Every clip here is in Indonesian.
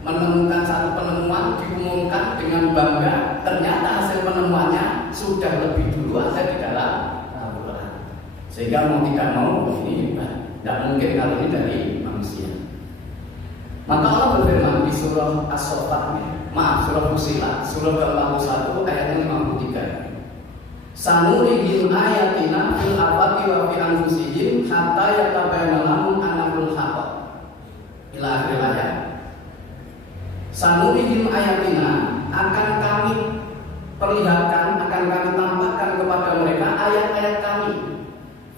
menemukan satu penemuan, diumumkan dengan bangga, ternyata hasil penemuannya sudah lebih dulu ada di dalam Al-Quran. Sehingga mau tidak mau ini tidak mungkin kalau ini dari manusia. Maka Allah berfirman di surah As-Saffat, surah Fussilat, surah ke-41 ayat 53. Sanurihim ayatina fil afaqi wa fi anfusihim hatta yatabayyana lahum annahul haqq. Ila akhir ayat. Sanurihim ayatina, akan kami perlihatkan, akan kami tampakkan kepada mereka ayat-ayat kami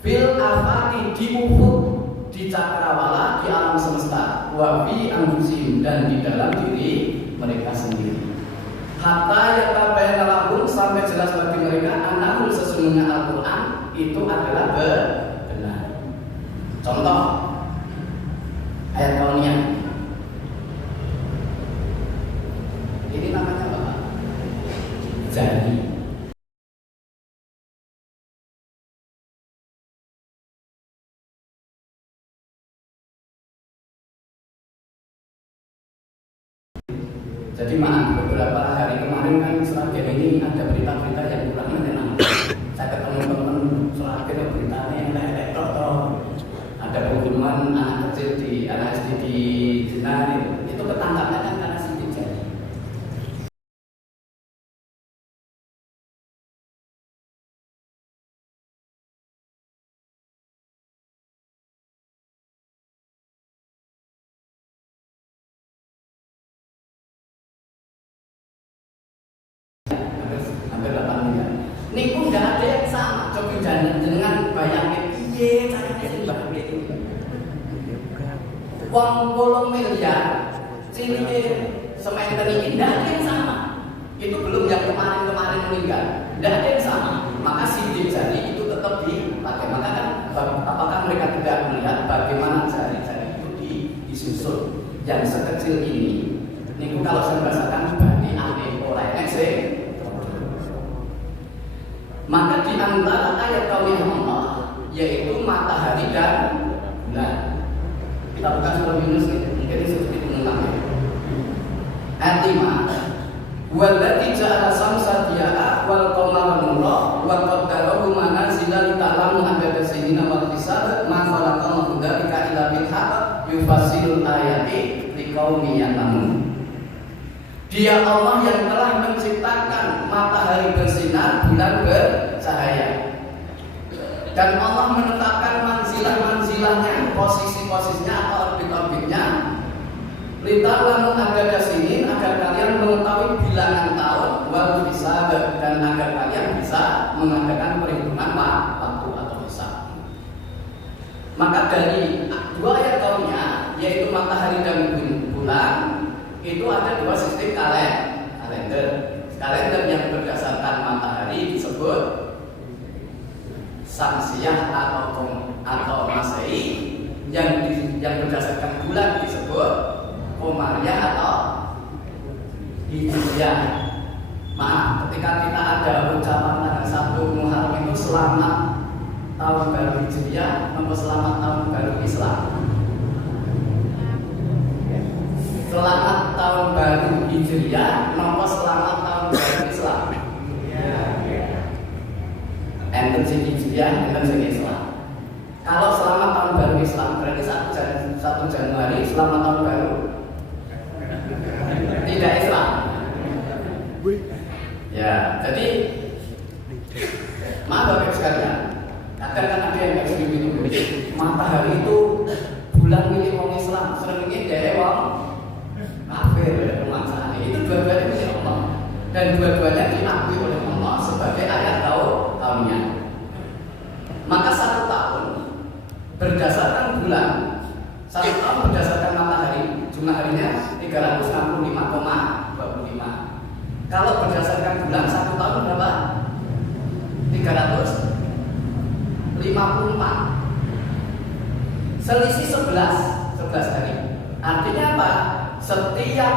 fil afaqi, di ufuk, di cakrawala, di alam semesta, wa fi anfusihim, dan di dalam diri mereka sendiri. Hatta yatabayyana lahum, sampai jelas bagi mereka annahul, sesungguhnya Al-Quran itu adalah benar. Contoh ayat kauniyah. Ini namanya apa? Jadi. Jadi maaf, beberapa hari kemarin kan Seragen ini ada berita-berita yang kurang menyenangkan. Saya ketemu teman Seragen, beritanya yang lelek toh. Ada pembunuhan anak kecil di anak SD di Jenar, itu ketangkapnya kan karena sidik jari. Hampir 8 miliar. Niku nggak ada yang sama. Coba dengan bayangin, iya caranya sih balik. Uang 10 miliar, sini semester ini nggak ada yang sama. Itu belum yang kemarin meninggal, nggak ada yang sama. Maka sidik jari itu tetap dipakai. Maka kan, apakah mereka tidak melihat bagaimana jari-jari itu disusun yang sekecil ini? Niku kalau saya bahasakan bani aneh orang sih. Maka di antara ayat kauniyah Allah yaitu matahari dan bulan. Kita buka surah Yunus, mungkin ini sedikit mengulang. Ayat 5. Walladzi ja'ala samsa diya'a wal qamara nura wa qaddarahu manazila lita'lamu adada sinina wal hisab ma khalaqallahu dzalika illa bil haqq yufassilul ayati liqaumin ya'lamun. Dia Allah yang telah menciptakan matahari bersinar, bulan bercahaya. Dan Allah menetapkan manzilah-manzilahnya, posisi-posisinya atau orbit-orbitnya. Lita'lamu adada sinin, agar kalian mengetahui bilangan tahun, wal hisab, dan agar kalian bisa mengadakan perhitungan waktu atau hisab. Maka dari dua ayat kauniyah, yaitu matahari dan bulan, itu ada dua sistem kalender. Kalender yang berdasarkan matahari disebut Samsiyah atau Masehi, yang berdasarkan bulan disebut Qamariyah atau Hijriyah. Maaf, ketika kita ada ucapan tanggal 1 Muharram itu selamat tahun baru Hijriyah atau selamat tahun baru Islam. Selamat tahun baru Hijriyah, nomor selamat tahun baru Islam. Enten sing Hijriyah, enten sing Islam. Kalau selamat tahun baru Islam berarti 1 Januari selamat tahun baru tidak Islam. Ya, jadi maaf Bapak sekalian, kadang kan ada yang ekstrim itu, matahari itu bulan milik orang Islam, seringnya dari orang kafir, pemaksaan. Itu dua-duanya milik Allah, dan dua-duanya diakui oleh Allah sebagai ayat kauniyah. Maka 1 tahun berdasarkan bulan, 1 tahun berdasarkan matahari, jumlah harinya 365,25. Kalau berdasarkan bulan, 1 tahun berapa? 354. Selisih 11 hari. Artinya apa? Setiap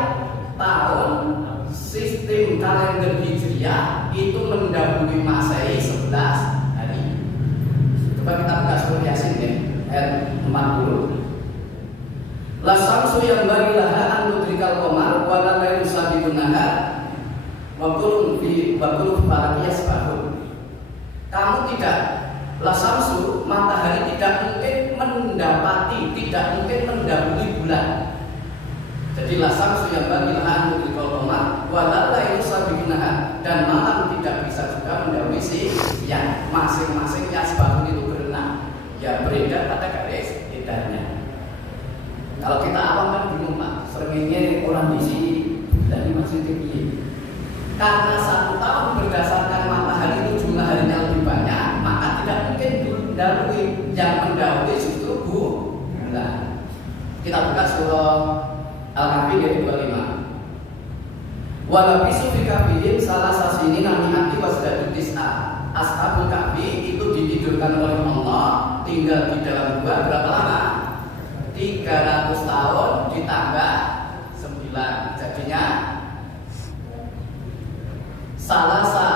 tahun sistem kalender Hijriyah itu mendahului Masehi 11 hari. Coba kita buka surah Yasin ya, ayat 40. La samsu yang bagi laha an tudrikal qamar waktu falaki yasbahun. Kamu tidak lasamsu, matahari tidak mungkin mendapati, tidak mungkin mendahului bulan. Jadi lasamsu yang bagi lahan untuk koloma, walala itu sabikinaha, dan malam tidak bisa juga mendahului siang. Masing-masing yasbahun itu berenang, ya beredar pada garis edarnya. Kalau kita awam kan bingung Pak, seringnya orang di sini dan maksudnya begini. Karena 1 tahun berdasarkan matahari itu jumlah harinya lebih banyak, maka tidak mungkin mendahului. Yang mendahului justru bulan. Kita buka surah Al-Kahfi ayat 25. Walabisu fi kahfihim salasa sinina mi'ati wasdadu tis'a. Ashabul Kahfi itu ditidurkan oleh Allah, tinggal di dalam gua berapa lama? 300 tahun ditambah 9, jadinya salasa,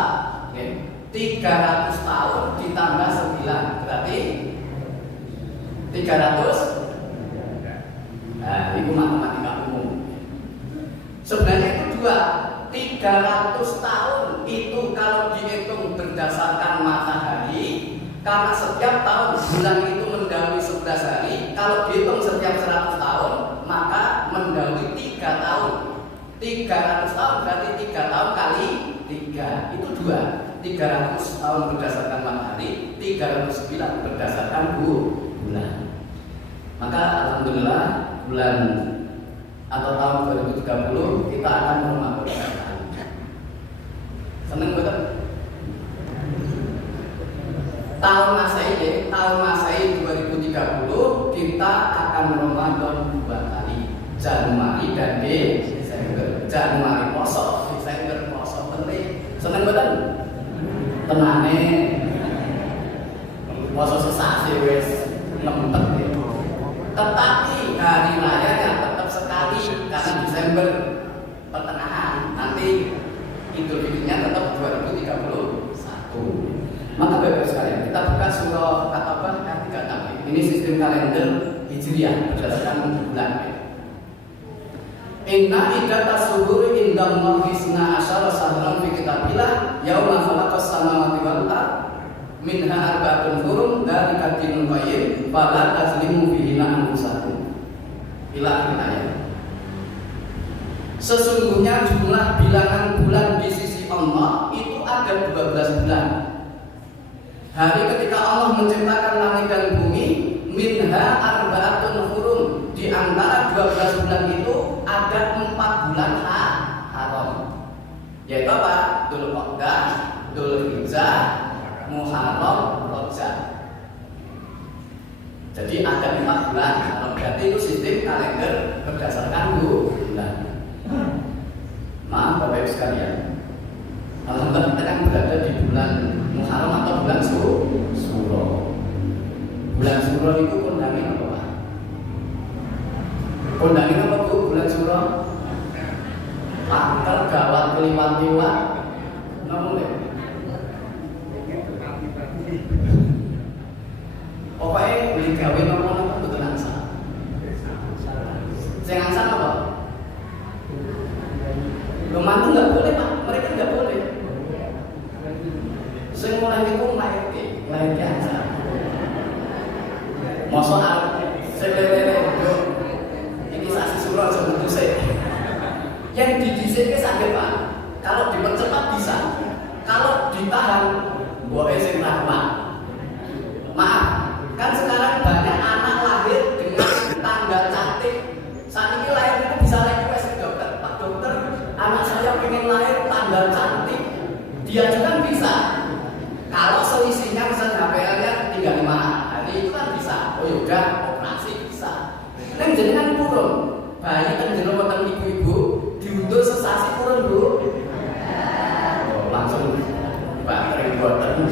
okay. 300 tahun ditambah 9 berarti 300. Nah, itu matematika umum. Sebenarnya itu 300 tahun itu kalau dihitung berdasarkan matahari, karena setiap tahun bulan itu mendahului 11 hari. Kalau dihitung setiap 100 tahun, maka mendahului 3 tahun. 300 tahun berarti 3 tahun kali 3 itu 2. 300 tahun berdasarkan matahari, 309 berdasarkan bulan. Maka alhamdulillah bulan atau tahun 2030 kita akan Ramadan. Seneng betul? Tahun Masehi 2030 kita akan Ramadan 2 kali, Januari dan Desember. Januari poso, Desember poso, penting. Seneng betul? Tenane poso sesasi wis lempet itu. Tetapi hari rayanya tetap sekali karena Desember pertengahan, nanti Idul Fitrinya tetap 2031. Maka Bapak sekalian, kita buka surah At-Taubah ayat 36. Ini sistem kalender Hijriah berdasarkan bulan. Inna iddatas syuhuri indallahi isna asyara syahran fi kitabillah yauma khalaqas samawati wal ardh minha arba'atun hurum dzalika dinul qayyim fala tazlimu fihinna anfusakum. Ila akhir. Sesungguhnya jumlah bilangan bulan di sisi Allah itu ada 12 bulan. Hari ketika Allah menciptakan langit dan bumi, minha arba'atun hurum, di antara 12 bulan itu ada 4 bulan haram. Yaitu apa? Dzulqa'dah, Dzulhijjah, Muharram, Rajab. Jadi ada 4 bulan haram. Berarti itu sistem kalender berdasarkan bulan. Maaf Bapak Ibu sekalian, alhamdulillah kita kan berada di bulan Muharram atau bulan Suro. Bulan Suro itu kondangin apa Pak? Kondangin apa Bu? Bulan Suro? Angkel gawat keliwat-liwat ngomong deh. Pokoknya beli gawe ngomong apa betul angsa. Saya angsa apa? Mantu nggak boleh Pak, mereka nggak boleh. Saya mulai itu lahir biasa. Masuk saya ini saksi surah sebelum saya. Yang didisiknya sakit Pak. Kalau dipercepat bisa. Kalau ditahan, boleh sing rahmat. Maaf, kan sekarang banyak anak lahir dengan tanda cantik. Saat ini lahir itu bisa request ke dokter. Pak dokter, anak saya pengen lahir tanda cantik. Dia juga bisa. Kalau selisihnya misalnya HPL-nya 35 hari itu kan bisa. Oh yaudah, operasi bisa. Neng jenengan purun, bayi kan jenengan wonten ibu-ibu diundur sesasi purun Bu. Oh, langsung baterai buatan.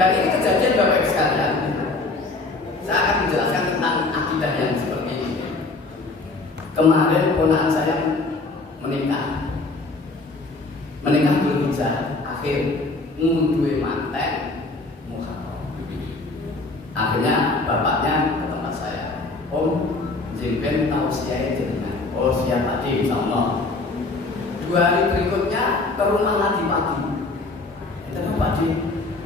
Dan ini kejadian Bapak Ibu sekalian. Saya akan menjelaskan tentang akidah yang seperti ini. Kemarin ponakan saya menikah Dzulhijjah akhir ngunduhe manten Muharram. Akhirnya bapaknya ke tempat saya, Om, jemben tahu siapa jenengan? Oh siapa tadi insyaallah. 2 hari berikutnya ke rumah lagi pagi. Kita Pak Di,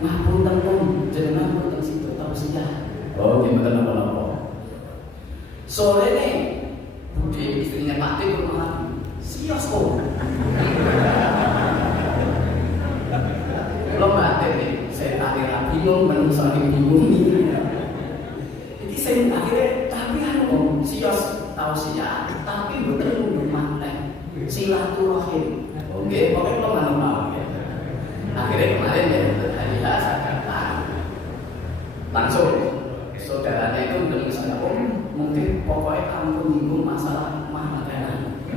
ngapun tentang jenengan pun tentang situ tahu saja. Oh, gimana apa-apa. Sore nih, Budi istrinya Pak Di ke rumah lagi. Sios kok. Belum Pak Di, saya tanya bingung menungso bingung ini. Jadi saya akhirnya tapi anu sios tahu saja, tapi betul belum mantek. Silaturahim. Oke, pokoknya belum anu ya. Akhirnya kemarin ya hari saya datang langsung saudaranya itu bilang saya mungkin pokoknya kamu menyinggung masalah mahal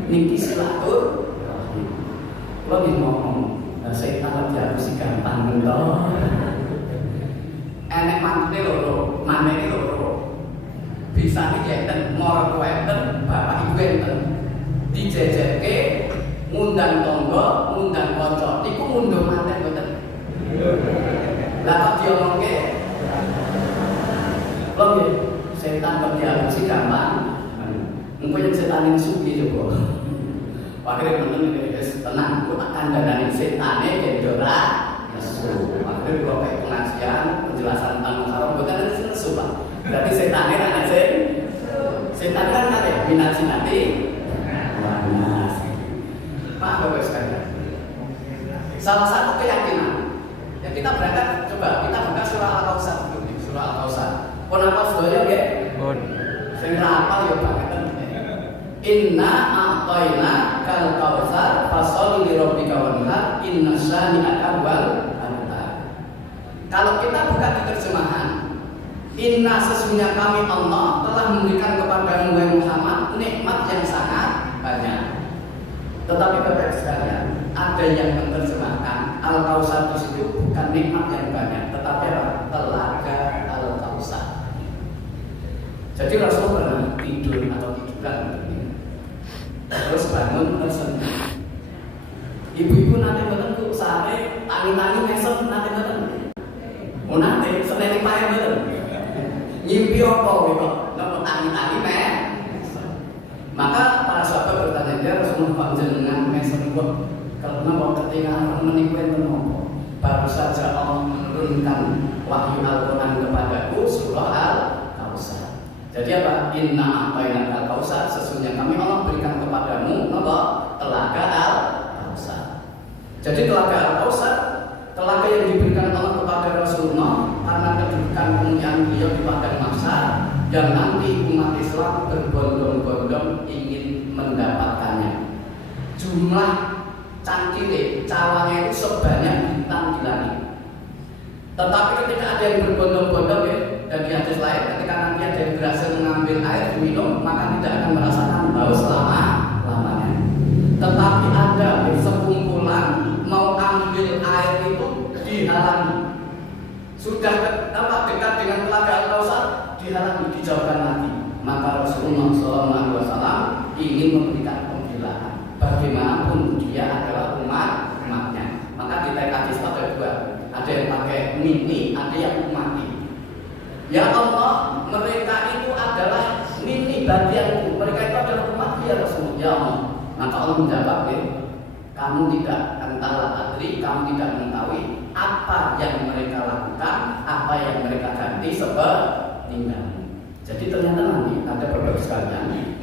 niki silaturahim. Lo bisa ngomong saya tahu dia harus gampang loh. Enek mantune loro, manene loro. Bisa enten moro enten bapak ibu enten dijejerke ngundang tonggo, ngundang kanca, iku ngundang manten mboten. Lah kok diomongke? Lho nggih, setan kok dialusi gampang. Engko yen setan ning suki coba. Akhire menen wis tenang, kok tak kandhane setane yen ora nesu. Akhire kok kayak pengajian, penjelasan tentang haram mboten nesu, Pak. Berarti setane ra sing setan kan ada minat sinati. Pak Bapak sekalian, salah satu keyakinan yang kita berangkat, coba kita buka surah Al-Kausar dulu, surah Al-Kausar. Kenapa surahnya ya? Sing rapal ya Pak. Inna a'tayna kal kausar fasholli li rabbika wanhar inna syani'aka wal abtar. Kalau kita buka di terjemahan, inna sesungguhnya kami Allah telah memberikan kepada Muhammad nikmat yang sangat banyak. Tetapi Bapak sekalian, ada yang menerjemahkan Al-Kausar di situ bukan nikmat yang banyak, tetapi apa? Telaga Al-Kausar. Jadi Rasulullah pernah tidur atau tiduran terus bangun tersenyum. Ibu-ibu nanti betul sehari tangi-tangi mesem nanti betul. Oh nanti seneni pae betul. Ngimpi apa gitu? Napa tangi-tangi mesem. Maka para sahabat bertanya dia Rasulullah panjenengan mesem kok kalau napa ketika meniku enten napa? Baru saja Allah menurunkan wahyu Al-Qur'an kepadaku surah Al-Kausar. Jadi apa? Inna a'tayna al-kausar, sesungguhnya kami Allah berikan kepadamu napa? Telaga Al-Kausar. Jadi telaga Al-Kausar, telaga yang diberikan Allah kepada Rasulullah karena kedudukan kemuliaan beliau di padang mahsyar yang nanti umat Islam berbondong-bondong ingin mendapatkannya. Jumlah cangkire, cawangnya itu sebanyak bintang di langit. Tetapi ketika ada yang berbondong-bondong ya, dan di hadis lain ketika nanti ada yang berhasil mengambil air diminum maka tidak akan merasakan haus selama-lamanya. Tetapi ada sekumpulan mau ambil air itu dihalangi. Sudah dekat dengan telaga Al-Kausar dihalangi, dijauhkan lagi. Maka Rasulullah SAW ingin memberikan pembelaan. Bagaimanapun dia adalah umatnya. Maka di hadis ada dua. Ada yang pakai mini, ada yang umati. Ya Allah, mereka itu adalah mini bagianku. Mereka itu adalah umat ya Rasulullah. Ya Allah. Maka Allah menjawab, kamu tidak entahlah adri, kamu tidak mengetahui apa yang mereka lakukan, apa yang mereka ganti sepeninggalmu. Jadi ternyata nanti ada beberapa sekalian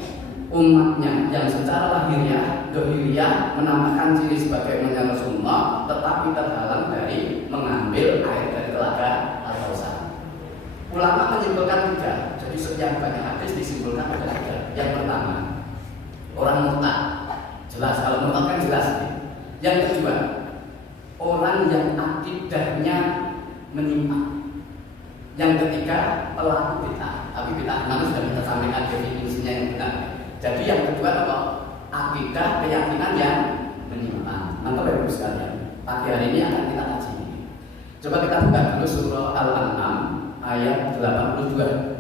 umatnya yang secara lahiriah, dohiriah menamakan diri sebagai umatnya Rasulullah, tetapi terhalang dari mengambil air dari telaga Al-Kausar. Ulama menyimpulkan tiga, jadi sekian banyak hadis disimpulkan ada tiga. Yang pertama, orang murtad, jelas kalau murtad kan jelas. Yang kedua, orang yang akidahnya menyimpang. Yang ketiga, pelaku bid'ah. Tapi bid'ah memang sudah kita sampaikan definisinya yang benar. Jadi yang kedua apa? Akidah keyakinan yang menyimpang. Maka Bapak sekalian, pagi hari ini akan kita kaji. Coba kita buka dulu surah Al-An'am ayat 82.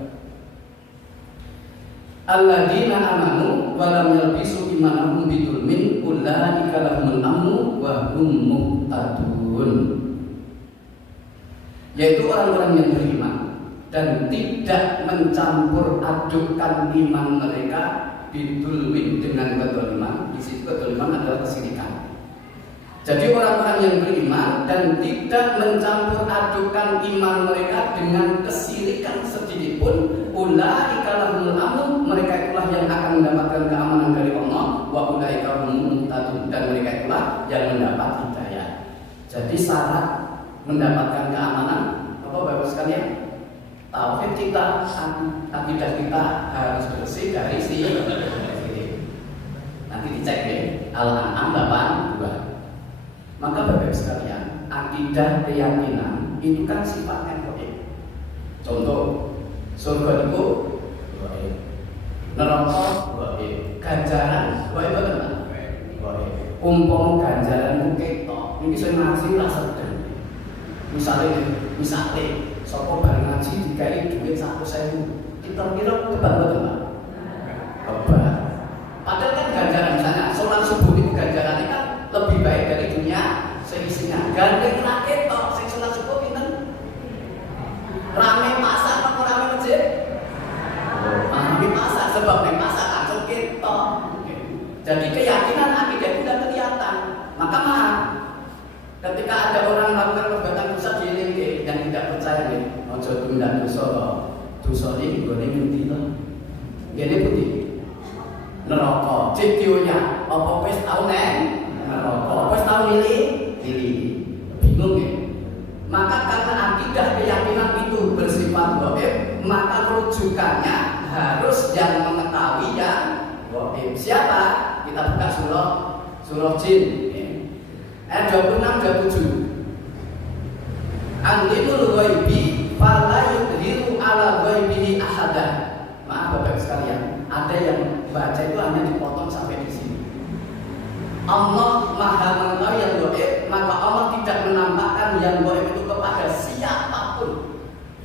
Alladzina amanu wa lam yalbisu imanahum bidzulmin ulaika lahumul amnu wa hum muhtadun. Yaitu orang-orang yang beriman dan tidak mencampur adukkan iman mereka bidzulmin dengan kedzaliman. Di situ kedzaliman adalah kesyirikan. Jadi orang-orang yang beriman dan tidak mencampur adukan iman mereka dengan kesirikan sedikit pun, ulaika lahumul amn, mereka itulah yang akan mendapatkan keamanan dari Allah, wa ulaika humul muhtadun, dan mereka itulah yang mendapat hidayah. Jadi syarat mendapatkan keamanan apa Bapak sekalian? Tauhid kita, akidah kita harus bersih dari syirik. Nanti dicek ya, Al-An'am 82. Maka Bapak sekalian, akidah keyakinan itu kan sifatnya gaib. Contoh, surga itu gaib, neraka gaib, ganjaran gaib betul. Umpama ganjaran itu ketok, ini saya ngaji lah sedang. Misalnya, sopo bareng ngaji dikai duit 100.000, kita kira kebang betul. Kebang. Padahal kan ganjaran misalnya, sholat subuh itu ganjarannya kan lebih baik dari dunia seisinya. Gandeng rakyat toh, sing sholat subuh pinten? Rame pasar apa rame masjid? Rame pasar, sebab ning pasar langsung kita. Jadi keyakinan akidah itu sudah kelihatan. Maka maaf, ketika ada orang melakukan perbuatan dosa dieling yang tidak percaya nih, ojo tindak dosa toh. Dosa ini goreng ngendi toh? Ngene putih. Neraka, videonya apa wis tau neng? Neraka, wis tau milih? Bingung ya? Maka karena akidah keyakinan itu bersifat gaib, maka rujukannya harus yang mengetahui yang gaib. Siapa? Kita buka surah Jin ayat 26-27. Alimul ghaibi fala yudhiru ala ghaibihi ahada. Maaf Bapak sekalian, ada yang baca itu hanya dipotong sampai di sini. Allah Maha mengetahui yang gaib, maka Allah tidak menampakkan yang gaib itu kepada siapapun.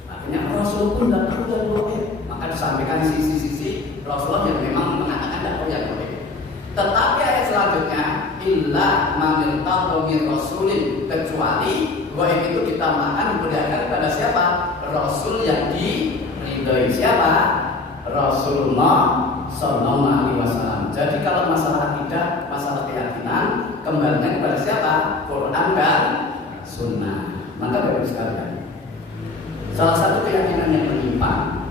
Artinya Rasul pun tidak tahu yang gaib. Maka disampaikan sisi-sisi Rasulullah yang memang mengatakan tidak tahu yang gaib. Tetapi ayat selanjutnya, illa man irtadha min rasulin, kecuali gaib itu ditambahkan berdasarkan pada siapa? Rasul yang diridhoi. Siapa? Rasulullah Sallallahu Alaihi Wasallam. Jadi kalau masalah akidah, masalah keyakinan, kembalikan kepada siapa? Quran dan Sunnah. Maka Bapak sekalian, salah satu keyakinan yang menyimpang,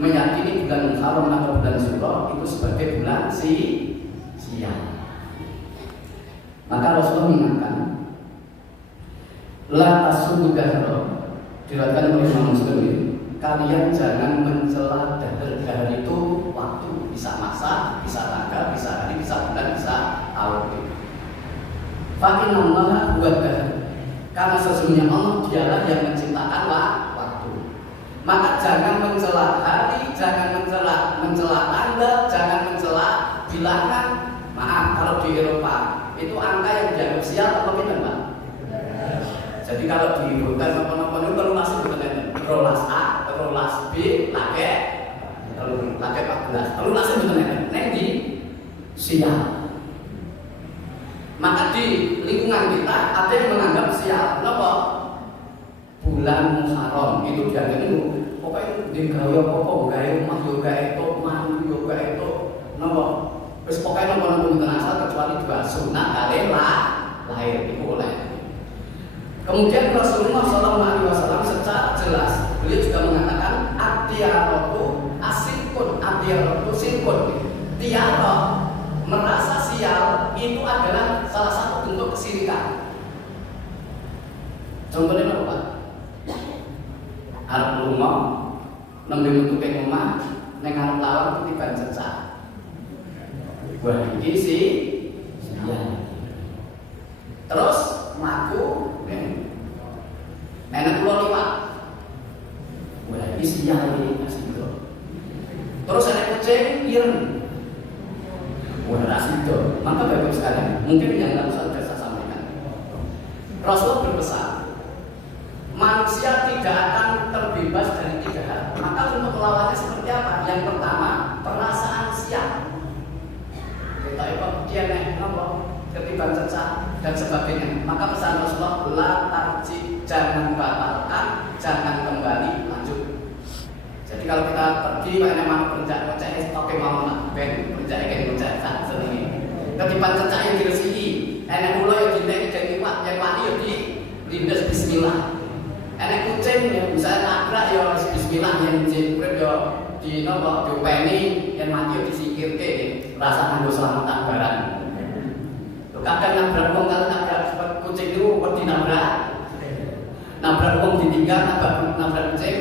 meyakini bulan Muharram atau bulan Syawal itu sebagai bulan siang. Maka Rasulullah mengingatkan, la tasubbu dahra, diriwayatkan oleh Imam Muslim ini, kalian jangan mencela dahar itu waktu, bisa masa, bisa tanggal, bisa hari, bisa bulan, bisa tahun. Fa inna Allaha huwa dahar, karena sesungguhnya Allah dialah yang menciptakan waktu. Maka jangan mencela hari, jangan mencela tanggal, jangan mencela bilangan. Maaf, kalau di Eropa itu angka yang dianggap sial atau tidak, Pak? Jadi kalau di hotel apa-apa itu perlu masuk betul-betul rolas A, rolas B, lake 14, perlu masuk betul-betul neng di sial. Maka di lingkungan kita ada yang menganggap sial, kenapa? Bulan Muharram itu dianggap itu pokoknya di gawe apa-apa, gawe rumah yo gawe itu, mandu yo gawe itu, kenapa? Terus pokoknya nopo-nopo asal kecuali dua sunnah kali lahir itu boleh. Kemudian Rasulullah SAW secara jelas beliau juga mengatakan adiyaratu asikun, adiyaratu sikun. Tiara merasa sial itu adalah salah satu bentuk kesirikan. Contohnya apa Pak? Arab rumah, nembe metu ke omah, ning arep lawan ketiban cecak. Wah iki sih sial. Terus maku enak pulau liwat. Wah ini sial ini kasih itu. Terus ada kucing ireng. Wah kasih itu. Maka Bapak sekalian, mungkin yang nggak usah saya sampaikan. Rasul berpesan, manusia tidak akan terbebas dari 3 hal. Maka untuk melawannya seperti apa? Yang pertama, perasaan sial. Kita ikut dia nih, ketiban cecak dan sebagainya. Maka pesan Rasulullah, la tarji, jangan batalkan, jangan kembali, lanjut. Jadi kalau kita pergi mana mana kerja oke mau lah, kerja sendiri. Ketiban cecak yang diresihi, enak ulo yang dintek lindes bismillah. Enek kucing ya misalnya nabrak ya bismillah yang urip ya di nopo diopeni yen mati yo disingkirke rasa nganggo selamatan barang. Kadang nabrak wong kalau nabrak kucing itu wedi nabrak wong ditinggal nabrak kucing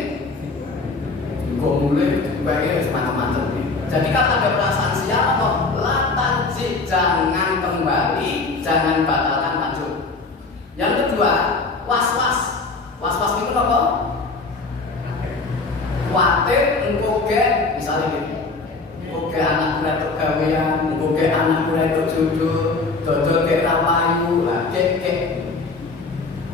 kok mulai dipakai semacam-macam. Jadi kalau ada perasaan siapa toh latanji jangan kembali, jangan batalkan lanjut. Yang kedua was-was itu apa? Khawatir engko ge misalnya gitu. Engko ge anak kuwi gawean, engko ge anak kuwi jodoh, dodol ge ra payu, lah kek.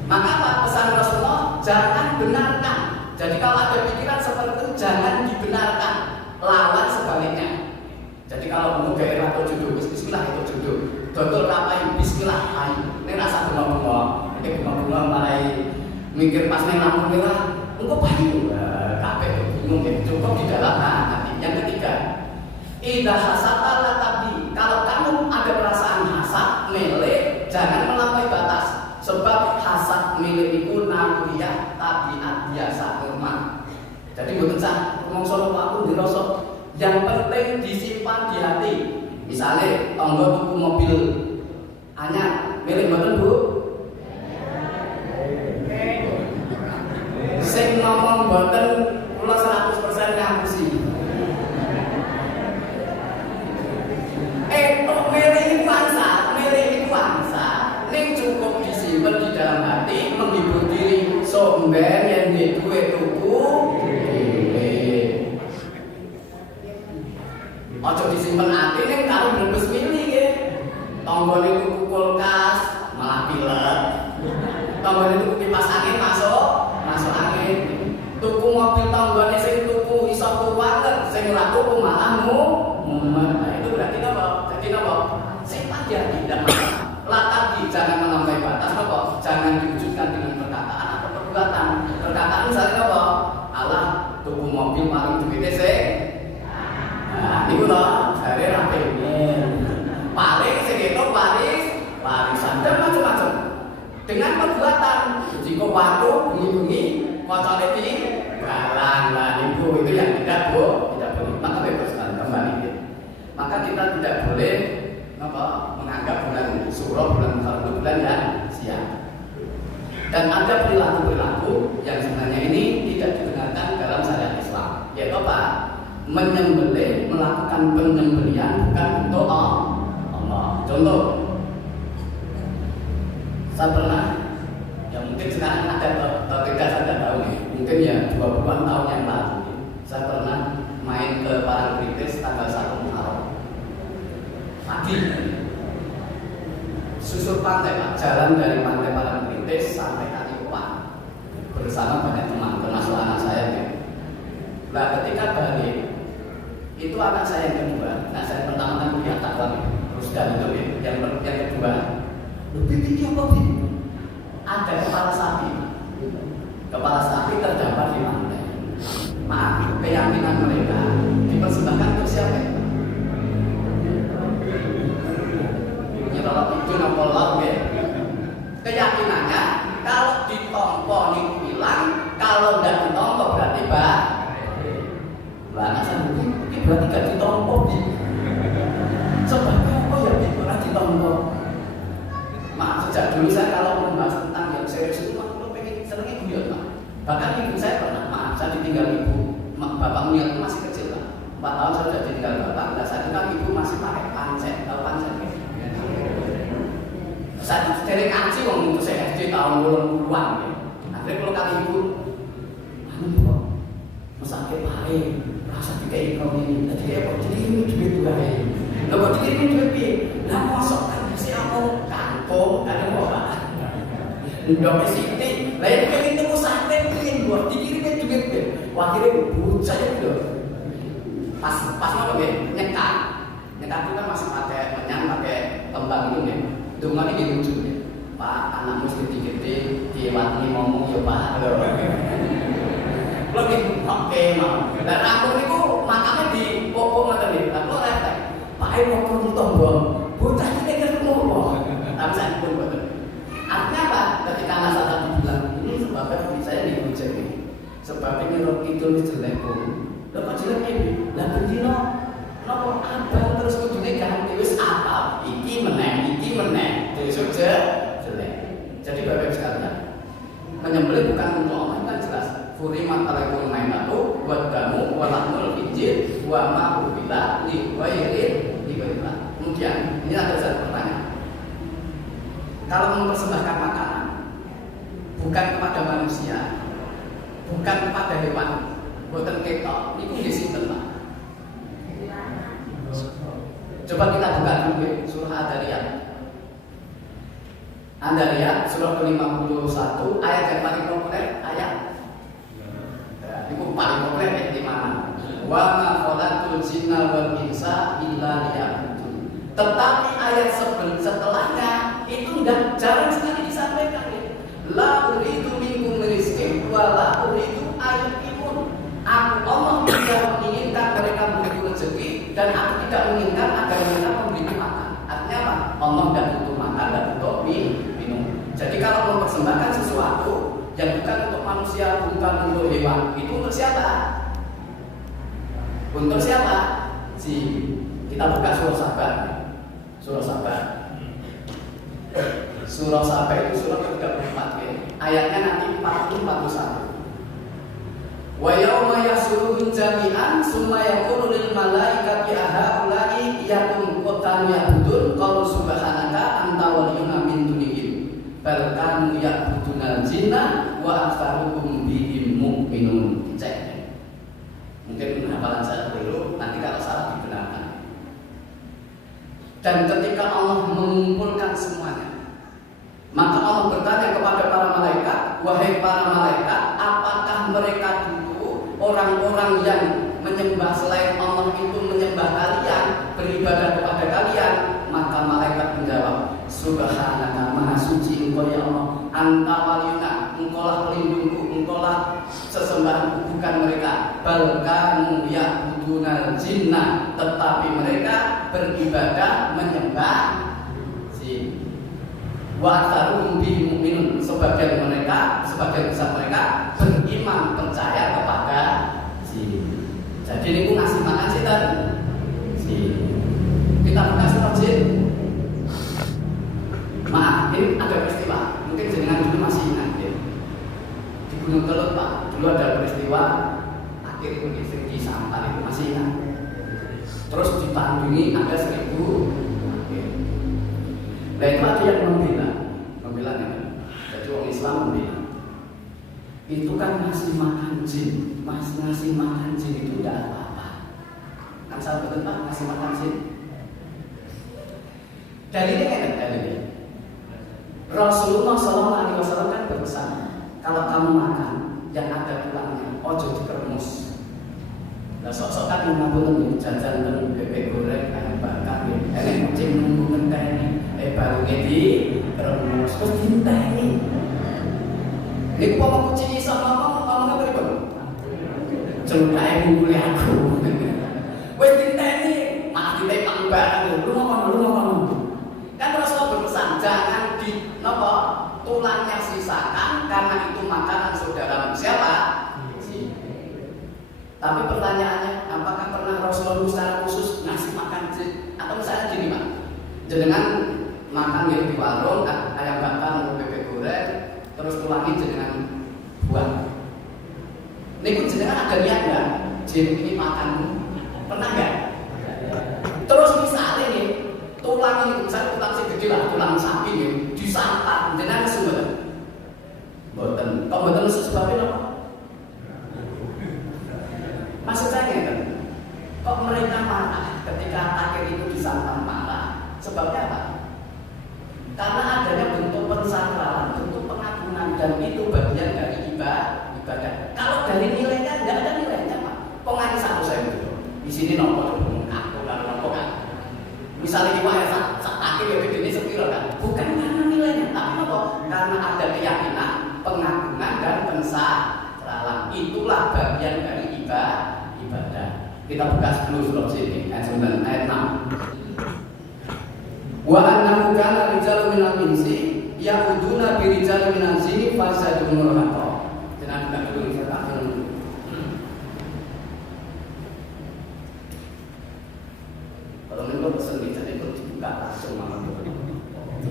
Maka apa pesan Rasulullah? Jangan benarkan. Jadi kalau ada pikiran seperti itu jangan dibenarkan, lawan sebaliknya. Jadi kalau engko ge ra jodoh, bismillah itu jodoh. Dodol ra payu, bismillah ayo. Nek rasa bengok-bengok, bengok-bengok mulai mikir pas ning lampu merah, engko payu. Kabeh bingung cukup di dalam hati. Yang ketiga, idza hasata la tabi. Kalau kamu ada perasaan hasad, milik, jangan melampaui batas. Sebab hasad milik itu naluriah tabiat biasa normal. Jadi mboten sah mongso aku dirosok. Yang penting disimpan di hati. Misalnya tangga tuku mobil anyar, milik mboten Bu? Sing ngomong mboten kula 100% ngapusi. Milik kuansa, ning cukup disimpen di dalam hati, menghibur diri. Somben yang di duwe tuku ojo disimpen hati ning karo brebes mili nggih. Tanggane tuku kulkas malah pilet. Tanggane tuku kipas angin masuk angin. Tuku mobil tanggane sing tuku iso kuwater, sing ora tuku malah mumet. Nah, itu berarti apa? Jadi apa? Simpan di hati dan latar jangan melampaui batas apa? Jangan diwujudkan dengan perkataan atau perbuatan. Perkataan misalnya apa? Allah tuku mobil paling duwite sing nah, niku lho, jare ra pengen. Paling sing itu warisan dan macam-macam. Dengan perbuatan, jika waktu bunyi-bunyi kocok di galang lah itu yang tidak boleh. Maka bebas kembali. Maka kita tidak boleh menganggap bulan Syuro, bulan Muharram itu bulan yang siang. Dan ada perilaku-perilaku yang sebenarnya ini tidak dibenarkan dalam syariat Islam. Yaitu apa? Menyembelih, melakukan penyembelihan bukan untuk Allah. Contoh, saya pernah, ya mungkin sekarang ada atau tidak saya tidak tahu nih, mungkin ya 20-an tahun yang lalu, saya pernah main ke Parangtritis tanggal 1 Muharram pagi, susur pantai Pak, jalan dari pantai Parangtritis sampai Kaliupan bersama banyak teman, termasuk anak saya nih. Nah ketika balik, itu anak saya yang kedua, nah saya pertama kan kuliah takwa nih, terus dan itu yang kedua, lebih tinggi apa sih? Ada kepala sapi terdampar di pantai. Maaf, keyakinan mereka dipersembahkan untuk siapa? Ya kalau itu nopolah ya. Keyakinannya kalau ditompo niku hilang, kalau tidak ditompo berarti anak saya ini berarti gak ditompo di. Sebabnya apa ya pernah ditompo? Maaf, sejak dulu saya kalau membahas tentang yang serius itu aku pengen senengnya guyon Pak. Bahkan ibu saya pernah, maaf saya ditinggal ibu, bapak Mulia itu masih kecil Pak. 4 tahun saya sudah ditinggal bapak. Nah saat itu kan ibu masih pakai pancet, tahu pancet ya? Saat itu dari ngaji wong itu saya SD tahun 80-an ya. Akhirnya kalau kali ibu, kok mesake pae, rasa dikai kau ini, jadi kayak kok dikirim duit wae. Lah kok dikirim duit piye? Lah mosok kan siapa kampung kan apa Pak? Ndok Siti, lah itu pengen tuku sate pengen buat dikirimin duit piye? Wah akhirnya bocah itu. Pas apa nggih? Nyekat itu kan masih pakai tembang itu nggih. Dungane iki lucu nggih. Pak, anakmu gede-gede diwangi ngomong ya Pak. Lho iki oke mau. Lah rampung niku makame di pokok ngoten nggih. Lah kok refleks. Pak ae mau tombol. Bocah iki kan ngopo. Tapi saya pun betul. Artinya apa? Ketika anak satu nulis jelek pun. Lha kok jelek iki? Lah bendino napa abang terus kudune ganti wis apa? Iki meneh. Terus jelek. Jadi Bapak Ibu sekalian, menyembelih bukan untuk Allah kan jelas. Furimat alaikum maitatu wa damu wa lahmul khinzir wa ma ubila li ghairillah. Kemudian ini ada satu pertanyaan. Kalau mempersembahkan makanan bukan kepada manusia, bukan kepada hewan, boten ketok, niku nggih sinten, Pak? Coba kita buka dulu surah Ad-Dariyat. Ad-Dariyat surah ke-51 ayat yang paling populer ayat. Itu paling populer di mana? Wa ma khalaqtul jinna wal insa illa liya'budun. Tetapi ayat setelahnya itu jarang sekali disampaikan. La uridu minkum rizqin wa la uridu ayyukum. Allah tidak menginginkan mereka memberi rezeki dan aku tidak menginginkan agar mereka memberi makan. Artinya apa? Allah tidak butuh makan dan butuh minum. Jadi kalau mempersembahkan sesuatu yang bukan untuk manusia, bukan untuk hewan, itu untuk siapa? Untuk siapa? Kita buka surah Sabar. Surah Sabar itu surah ke-34 ayatnya nanti 40-41. Wa yauma yasuruhum jami'an summa yaqulu lil malaikati ahaula'i iyyakum kanu ya'budun qalu subhanaka anta waliyuna min dunihim bal kanu ya'budunal jinna wa aktsaruhum bihim mu'minun. Dicek. Mungkin hafalan saya keliru, nanti kalau salah dibenarkan. Dan ketika Allah mengumpulkan semuanya, maka Allah bertanya kepada para malaikat, wahai para malaikat, apakah mereka dulu orang-orang yang menyembah selain Allah itu menyembah kalian, beribadah kepada kalian? Maka malaikat menjawab, subhanaka, maha suci engkau ya Allah, anta waliyuna, engkaulah pelindungku, engkaulah sesembahanku, bukan mereka. Bal kanu ya'budunal jinna, tetapi mereka beribadah menyembah jin. Wa aktsaruhum bihim mu'minun, sebagian besar mereka beriman percaya kepada jin. Jadi niku ngasih makan sinten? Jin. Kita buka surah jin. Maaf, ini ada peristiwa. Mungkin jenengan dulu masih ingat ya. Di Gunung Kelut, Pak, dulu ada peristiwa akhir di Sampar itu masih ingat. Terus ditandingi ada 1000. Nah itu ada yang membela ya. Jadi orang Islam membela. Itu kan ngasih makan jin, ngasih makan jin itu tidak apa-apa. Kan saya betul Pak, ngasih makan jin. Dalilnya kan dalilnya. Rasulullah SAW kan berpesan, kalau kamu makan yang ada tulangnya, ojo dikeremus. Nah sok-sok kan yang ngapain jajan dan bebek goreng, ayam bakar, enek kucing nunggu ngenteni. Baru jadi terus dinteni. Ini kok kucing sama ngomong apa itu? Celukai nguli aku. Wes dinteni, malah dinteni pangbar. Lu ngomong. Kan Rasul berpesan jangan tulangnya sisakan karena itu makanan saudara siapa? Tapi pertanyaannya, apakah pernah Rasulullah secara khusus ngasih makan jin? Atau misalnya gini Pak, jenengan makan di warung, ayam bakar, bebek goreng, terus tulangnya jenengan buang. Ini pun jenengan ada niat nggak? Jin ini makan, pernah nggak? Terus misalnya nih, tulang ini, misalnya tulang segede lah, tulang sapi nih, disantap, jenengan sumber. Boten, kok boten sebabnya apa? Maksud saya kan, kok mereka marah ketika akhir itu disantap marah? Sebabnya apa? Karena adanya bentuk pensakralan, bentuk pengagungan, dan itu bagian dari ibadah. Kalau dari nilainya nggak ada nilainya Pak. Kok nganti satu saya itu? Di sini nopo aku kalau nopo kan. Misalnya iwak sak akhir ya begini sepiro kan? Bukan karena nilainya, tapi nopo? Karena ada keyakinan, pengagungan dan pensakralan. Itulah bagian dari ibadah. Kita buka dulu surah sini ayat 9 ayat 6. Wa annahu kana rijalun minal insi ya'uduna bi rijalin minal jinni fasadun murhaqa. Jangan buka dulu kita dulu.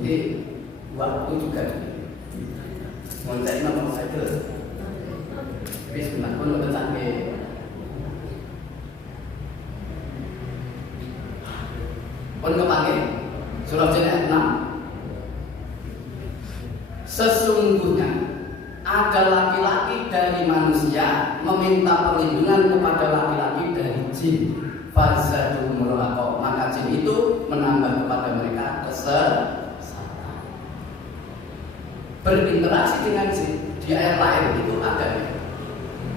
Jadi waktu juga mencari nomor saja. Tapi sebenarnya pun udah sampai pun kepanggil surah Jin ayat 6. Sesungguhnya ada laki-laki dari manusia meminta perlindungan kepada laki-laki dari jin. Fazadhum rahaqa, maka jin itu menambah kepada mereka kesesatan. Berinteraksi dengan jin di ayat lain itu ada.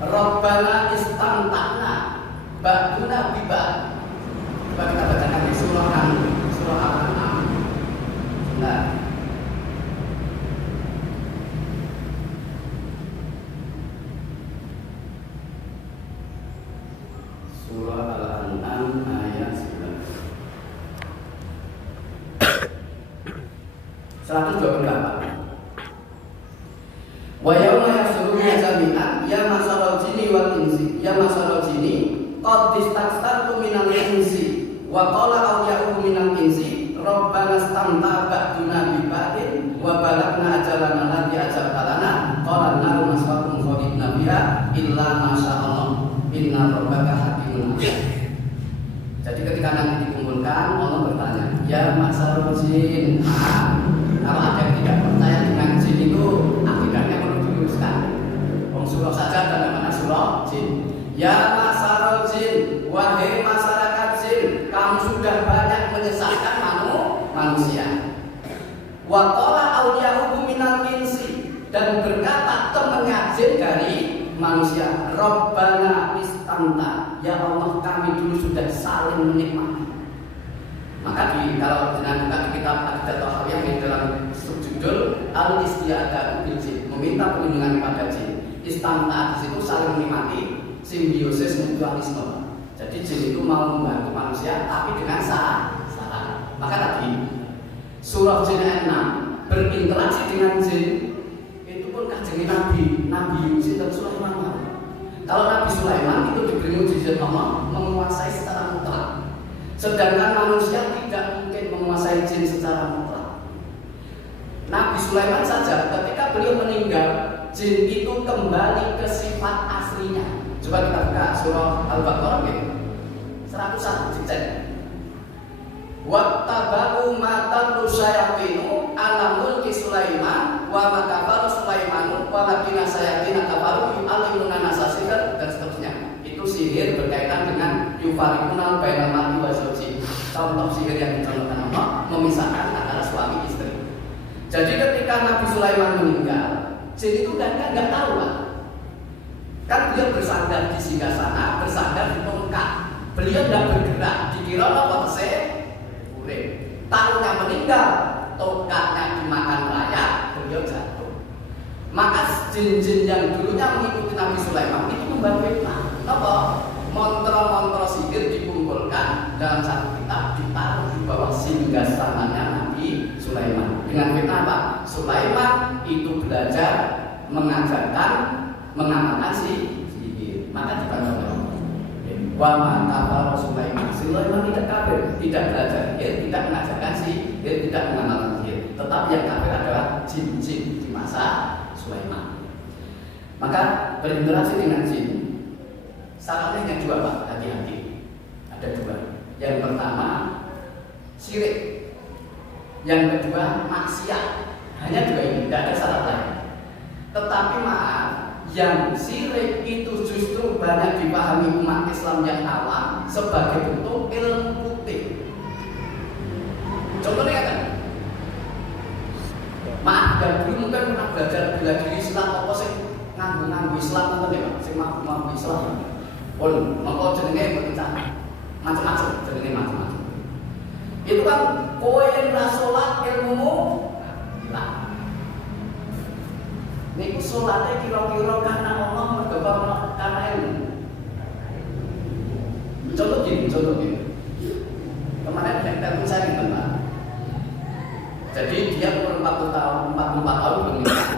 Rabbana istamta'na ba'duna biba'd. Coba kita bacakan di surah Al-An'am. Nah, surah Al-An'am ayat 128. Wa yauma yahsyuruhum jami'an ya masaral jinni wal insi ya masaral jinni qad istaghfartum minal insi wa qala awliya'uhum minal insi rabbana istamta'a ba'duna bi ba'din wa balagna ajalana alladzi ajalta lana qala an-naru maswaakum khalidina biha illa ma sya'allah inna rabbaka hakimun alim. Jadi ketika nanti dikumpulkan Allah bertanya, ya masaral jin, kalau ada yang tidak percaya dengan jin itu akidahnya perlu diluruskan. Surah saja dan mana surah jin. Ya masaral jin, wahai masyarakat jin, kamu sudah banyak menyesatkan manusia. Wa qala awliya'uhum minal insi, dan berkata temannya jin dari manusia, Rabbana istamta, ya Allah kami dulu sudah saling menikmati. Maka kalau dengan buka kitab Aqidah Tahawiyah yang dalam subjudul Al-Isti'adzah bil Jin, meminta perlindungan kepada jin. Istamta di situ saling menikmati, simbiosis mutualisme. Jadi jin itu mau membantu manusia tapi dengan syarat. Maka tadi surah Jin ayat 6 berinteraksi dengan jin itu pun kajeng Nabi Yusuf dan Sulaiman. Kalau Nabi Sulaiman itu diberi mukjizat Allah menguasai secara mutlak. Sedangkan manusia tidak mungkin menguasai jin secara mutlak. Nabi Sulaiman saja ketika beliau meninggal, jin itu kembali ke sifat aslinya. Coba kita buka surah Al-Baqarah 101 dicek. Wattaba'u ma tatlu syayatinu ala mulki Sulaiman wa ma kafara Sulaimanu walakinna syayatina kafaru yu'allimuna nasa sihr dan seterusnya. Itu sihir berkaitan dengan yufariquna bainal mar'i wa zawji. Contoh sihir yang dicontohkan Allah memisahkan antara suami istri. Jadi ketika Nabi Sulaiman meninggal, jin itu kan nggak tahu kan beliau bersandar di singgasana, bersandar di tongkat. Beliau tidak bergerak, dikira apa tesih urip. Tahunya meninggal, tongkatnya dimakan raya, beliau jatuh. Maka jin-jin yang dulunya mengikuti Nabi Sulaiman itu membuat fitnah. Apa? Montra-montra sihir dikumpulkan dalam satu kitab, ditaruh di bawah singgasananya Nabi Sulaiman. Dengan fitnah apa? Sulaiman itu belajar mengajarkan, mengamalkan sihir. Maka dibantu wa mata Sulaiman. Sulaiman tidak kafir, tidak belajar sihir, tidak mengajarkan sihir, tidak mengamalkan sihir. Tetapi yang kafir adalah jin-jin di masa Sulaiman. Maka berinteraksi dengan jin, syaratnya yang dua Pak, hati-hati. Ada dua. Yang pertama syirik, yang kedua maksiat. Hanya dua ini, tidak ada syarat lain. Tetapi maaf, yang syirik itu justru banyak dipahami umat Islam yang awam sebagai bentuk ilmu putih. Contohnya kan, maaf dan dulu mungkin pernah belajar bela diri Islam apa sih nganggu Islam atau tidak, sih mampu Islam. Pun mengko jenenge macam-macam, jenenge macam-macam. Itu kan kowe ora salat ilmumu hilang. Niku salate kira-kira karena Allah mergo karena ilmu. Contoh gini. Kemarin telepon saya di tempat. Jadi dia umur 44 tahun menikah.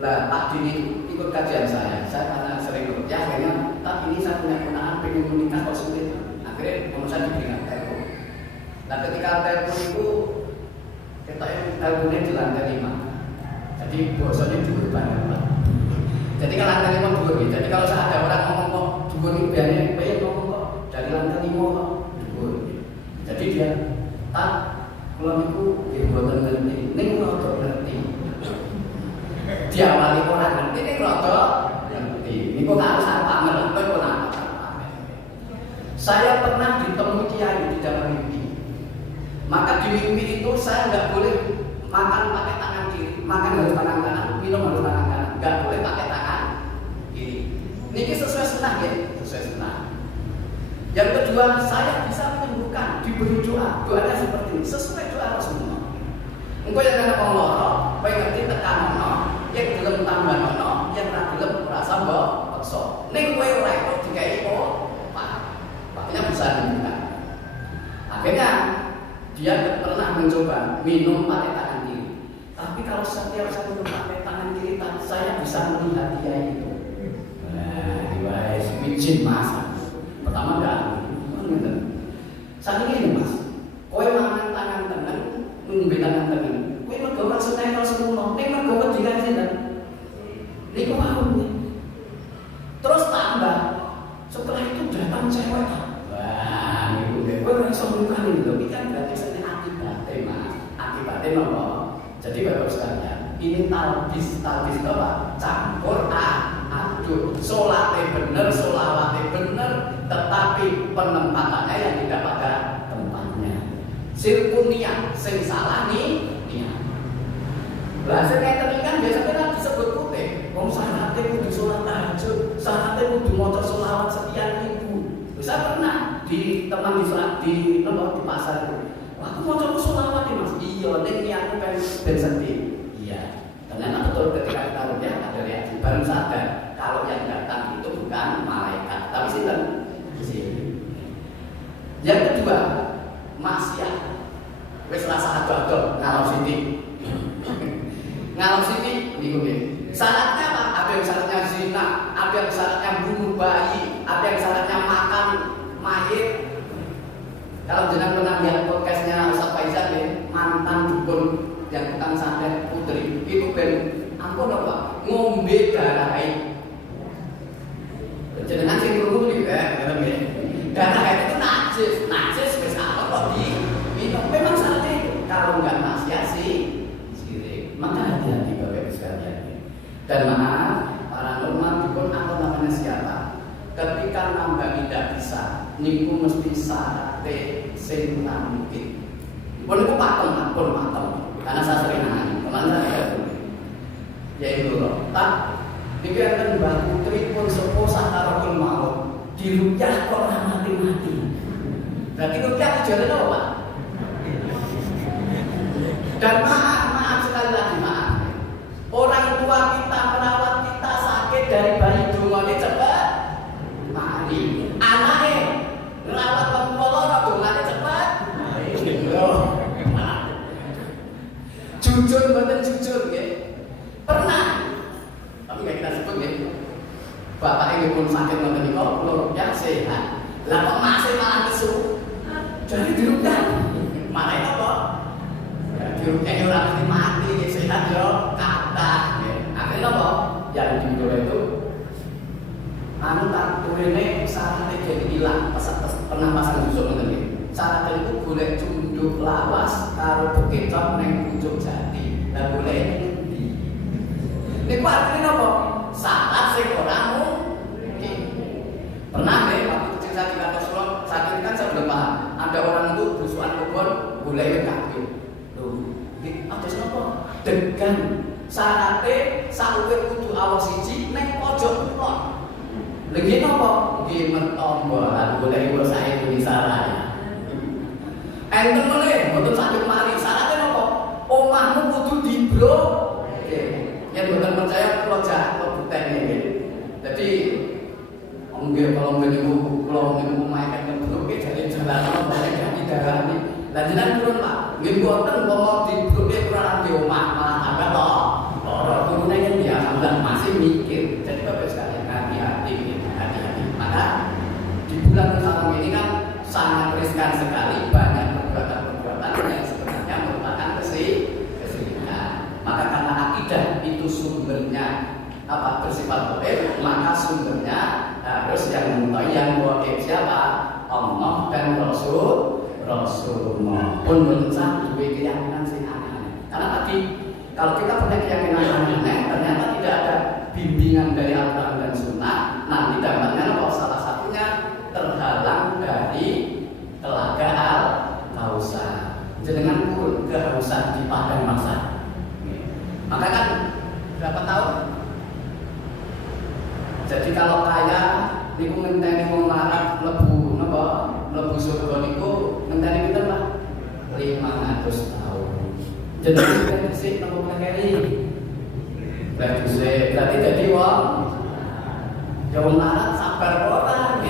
Lah Pak Dini ikut kajian saya karena sering bekerja, akhirnya tak ini saya punya kenalan pengen menikah kok sulit. Akhirnya saya diberikan telepon. Nah ketika telepon itu kita ilmunya di lantai 5. Jadi bosnya dhuwur banget Pak. Jadi kalau lantai 5 dhuwur gitu. Jadi kalau ada orang ngomong kok dhuwur iki biasanya pengen ngomong kok dari lantai 5 kok dhuwur. Jadi dia tak kalau niku nggih mboten ngerti. Ning rada ngerti. Diawali orang ngerti ning rada ngerti. Niku harus pamer kowe ora pamer. Saya pernah ditemui kiai di dalam mimpi. Maka di mimpi itu saya nggak boleh makan pakai tangan kiri, makan harus tangan kanan, minum harus tangan kanan, nggak boleh pakai tangan kiri. Ini sesuai sunnah ya, sesuai sunnah. Yang kedua, saya bisa menyembuhkan, diberi doa, doanya seperti ini, sesuai doa Rasulullah. Engkau yang ada pengeloro, kau yang ngerti tekan ono, yang gelem tambah ono, yang tak gelem merasa mbok peksa. Ning kowe ora itu dikai paknya bisa menyembuhkan. Akhirnya dia pernah mencoba minum pakai tangan kiri. Tapi kalau setiap saya minum pakai tangan kiri, saya bisa melihat dia itu. Nah, diwai semicin mas. Pertama enggak. Saat ini mas, kowe mangan tangan tengen, ngombe tangan tengen. Kowe mergo maksudnya kalau semono, ning mergo wedi sinten? Niku mau. Terus tambah. Setelah itu datang cewek. Wah, niku kowe ora iso mrukani lho, iki kan berarti sene akibatnya mas. Akibatnya nopo? Jadi Bapak sekalian, ini talbis apa? Campur aduk. Solatnya bener, solawatnya bener, tetapi penempatannya yang tidak pada tempatnya. Sirkunia, sing salah nih. Lah sing ngeten kan biasanya disebut putih. Wong syaratnya kudu sholat tahajud, syaratnya kudu maca sholawat sekian ribu. Bisa pernah di teman di pasar itu. Aku mau coba sholawat nih mas. Iya, ning aku pengen ben sedih. Iya. Ternyata betul ketika kita lihat ada reaksi baru sadar kalau yang datang itu bukan malaikat, tapi sinten? Yang kedua, maksiat. Wis rasa ado-ado ngalor sithik. Ngalor sithik niku nggih. Syaratnya apa? Ada yang syaratnya zina, ada yang syaratnya bunuh bayi, ada yang syaratnya makan mayit. Kalau jenengan pernah lihat podcastnya Ustaz Faizal ya, mantan dukun yang tukang santet putri, itu ben ampun apa? Ngombe darah haid. Jenengan sing krungu iki ngerti ya. Darah haid itu najis wis apa kok diminum. Memang syaratnya itu. Kalau enggak maksiat sih sirik. Maka hati-hati Bapak Ibu sekalian. Dan maaf, paranormal dukun atau namanya siapa? Ketika nambah tidak bisa, niku mesti syaratnya sing mungkin. Pun niku pakem. Karena saya sering nangani, kemana saya yaitu loh. Tak dikatakan Mbak Putri pun sepuh sakaratul maut, dirukyah kok ora mati-mati. Berarti rukyah tujuannya apa? Dan maaf sekali lagi maaf. Orang tua kita merawat kita sakit dari bayi dungane cepat mati. Anaknya merawat wong tua dungane cepat mati. Jujur mboten jujur nggih. Pernah. Tapi enggak kita sebut nggih. Bapak ini pun sakit ngoten niku lho ya sehat. Lah kok masih malah kesu. Jadi dirukyah. Malah apa? Ya dirukyah ora mesti mati, sehat yo kata nggih. Akhirnya apa? Yang diukur itu tak turune syaratnya jadi hilang. Pernah pasang busuk ngoten nggih. Syaratnya itu golek cunduk lawas karo bekecot ning pucuk jati. Lah golek endi? Niku artine apa? Salah sing ora mungkin. Pernah deh waktu kecil saya di kantor Solo, saat ini kan saya belum paham. Ada orang itu berusuhan kebun, golek kaki. Loh, ada siapa? Degan. Syaratnya sauwe kudu awak siji ning pojok kulon. Lagi napa? Nggih mertombolan golek kula sae kuwi salah. Enten meneh mboten saged mari. Syaratnya napa? Omahmu kudu diblok. Yang bukan percaya kula jak kula bukten iki. Jadi nggih kalau niku omahe kan blok jadi jalan boleh jadi darani. Lah jenengan purun Pak. Nggih mboten umpama dibloke ora di omah malah tambah to. Ora turune kan dia sampeyan masih mikir. Jadi Bapak sekalian hati-hati. Maka di bulan Muharram ini kan sangat riskan sekali, banyak perbuatan-perbuatan yang sebenarnya merupakan kesalahan. pun berusaha dua keyakinan sing aneh-aneh. Karena tadi kalau kita punya keyakinan aneh, ternyata tidak ada bimbingan dari Al-Quran dan Sunnah. Nanti dampaknya apa? Salah satunya terhalang dari telaga al-kausar. Jenengan pun kehausan di padang masa. Maka kan berapa tahun? Jadi kalau kaya niku ngenteni wong larat mlebu napa? Mlebu surga niku ngenteni pinten, Pak? 500 tahun. Jadi kita disik napa plengeri? Berarti jadi wong wong larat sabar ora.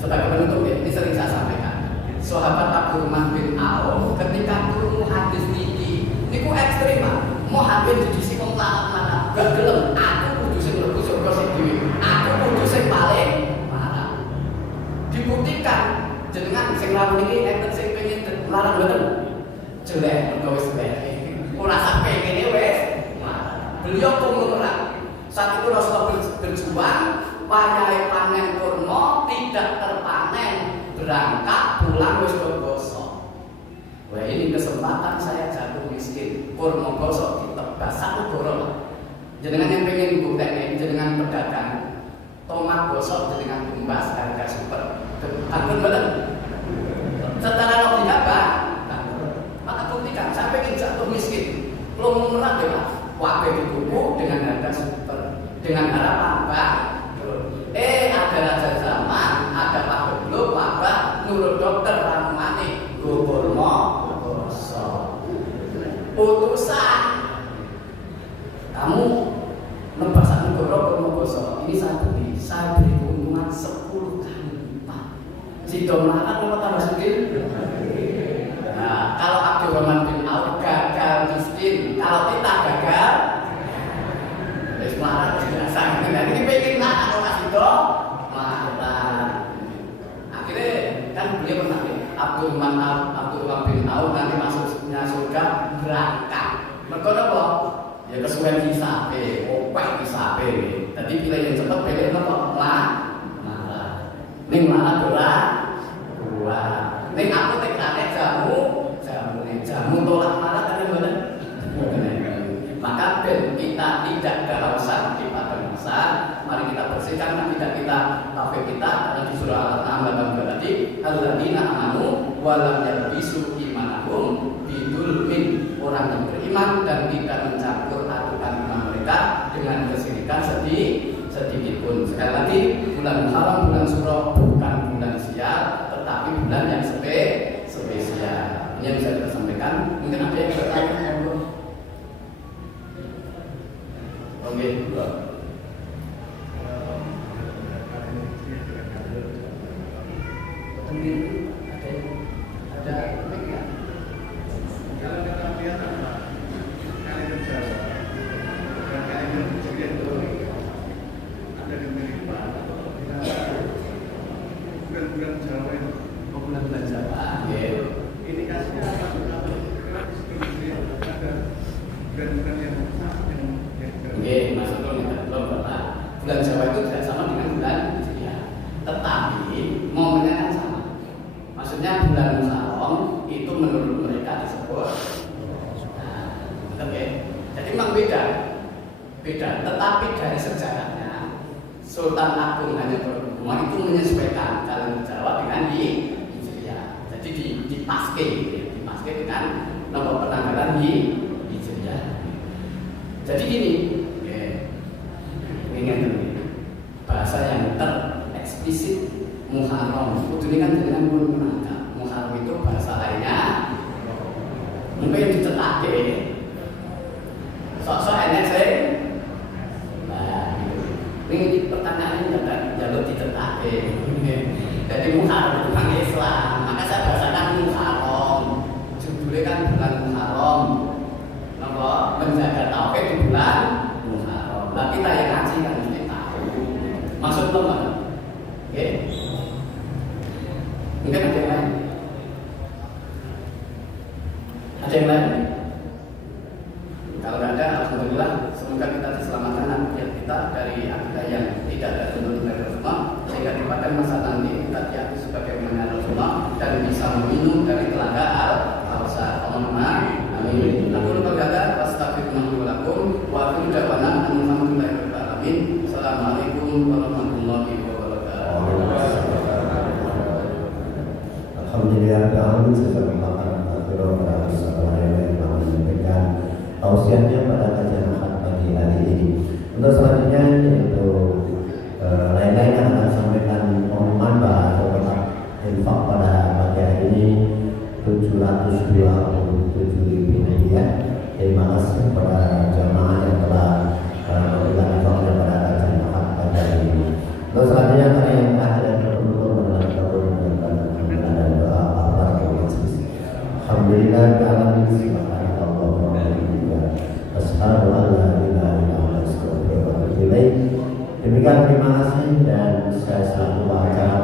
Sebagai penutup ini sering saya sampaikan. Sahabat Abdurrahman bin Auf ketika turun hadis niki niku ekstrim, Pak. Mau hadir di sisi wong larat gak gelem. Aku kudu sing mlebu surga sing dhewe. Aku kudu sing paling parah. Dibuktikan jenengan sing lamun iki enten sing pengen larang mboten. Jelek mergo wis bae. Ora sampe kene wis marah. Beliau pemeran. Saat itu Rasulullah berjuang, wayahe panen kurma tidak terpanen, berangkat pulang wis gosok. Wah, ini kesempatan saya jatuh miskin. Kurma gosok ditebas satu borong. Jenengan yang pengen buktekne jenengan pedagang tomat gosok jenengan tumbas harga super. Ampun bener. Secara logika Pak, maka buktikan saya pengen jatuh miskin. Belum murah ya Pak. Wabe dituku dengan harga super. Dengan harapan Pak. Ada raja zaman, ada Pak Goblok, Pak nurut dokter ramane kurma gosok. Utusan kamu nembasan negara kurma gosok ini saya beri keuntungan 10 kali lipat. Si domlarat apa tambah sugih? Nah, kalau Abdurrahman bin Auf gagal miskin, kalau kita gagal wis melarat biasa. Nah, ini pengen nak Mas Ito melarat. Akhirnya kan beliau pernah Abdurrahman bin Auf nanti masuknya surga berangkat. Mergo napa? Ya kesuwen hisabe, opek hisabe. Tadi pilih yang cepat, pilih napa? Melarat. Ning melarat ora buah. Ning aku tekrane jamu tolak melarat kan mboten. Maka ben kita tidak kehausan di padang masa, mari kita bersihkan tidak kita kafir kita karena di surah Al-An'am berarti alladzina amanu wa lam yalbisu imanahum bidzulmin, orang yang beriman dan tidak mencampur adukan iman mereka dengan kesyirikan sedikit pun. Sekali lagi, bulan Muharram, bulan Suro bukan bulan sial, tetapi bulan yang spesial. Ini yang bisa kita sampaikan. Mungkin ada yang bertanya, Oke, ada bulan Jawa itu bulan Jawa. Ini kasihnya ada bulan-bulan yang masuk bulan Jawa itu tidak sama dengan bulan Hijriah, tetapi momennya kan sama. Maksudnya bulan Muharram itu menurut mereka disebut. Oke. Jadi memang beda. Tetapi dari sejarahnya Sultan Agung hanya berhubungan itu menyesuaikan kalender Jawa dengan Hijriah. Jadi dipaske dengan nomor penanggalan Hijriah. Jadi gini. Ingat bahasa yang tereksplisit Muharram. Ini kan dengan pun menangkap Muharram itu bahasa lainnya. Mungkin yang dicetak sok-sok enak sih. Nah, ini pertanyaannya jalur dicetak. Jadi Muharram itu kan Islam. Maka saya bahasakan Muharram. Judulnya kan bulan Muharram. Napa? Menjaga tauhid di bulan Muharram. Lah kita yang ngaji kan mesti tahu. Maksud lo mana? Oke. Mungkin ada yang lain? Ada yang lain? Kalau ada, alhamdulillah. Semoga kita diselamatkan akidah kita dari akidah yang tidak ada tuntunan dari Rasulullah, sehingga di pada masa nanti kita diakui sebagai mana Rasulullah dan bisa meminum dari telaga al 27.000 ya. Terima kasih kepada jamaah yang telah memberikan informasi pada kajian pada hari ini. Untuk selanjutnya kami yang hadir berkumpul mengenai kebenaran dan doa Allah alhamdulillah alamin subhanallah asyhadu an la ilaha illallah astaghfirullahaladzim. Demikian terima kasih dan saya selaku acara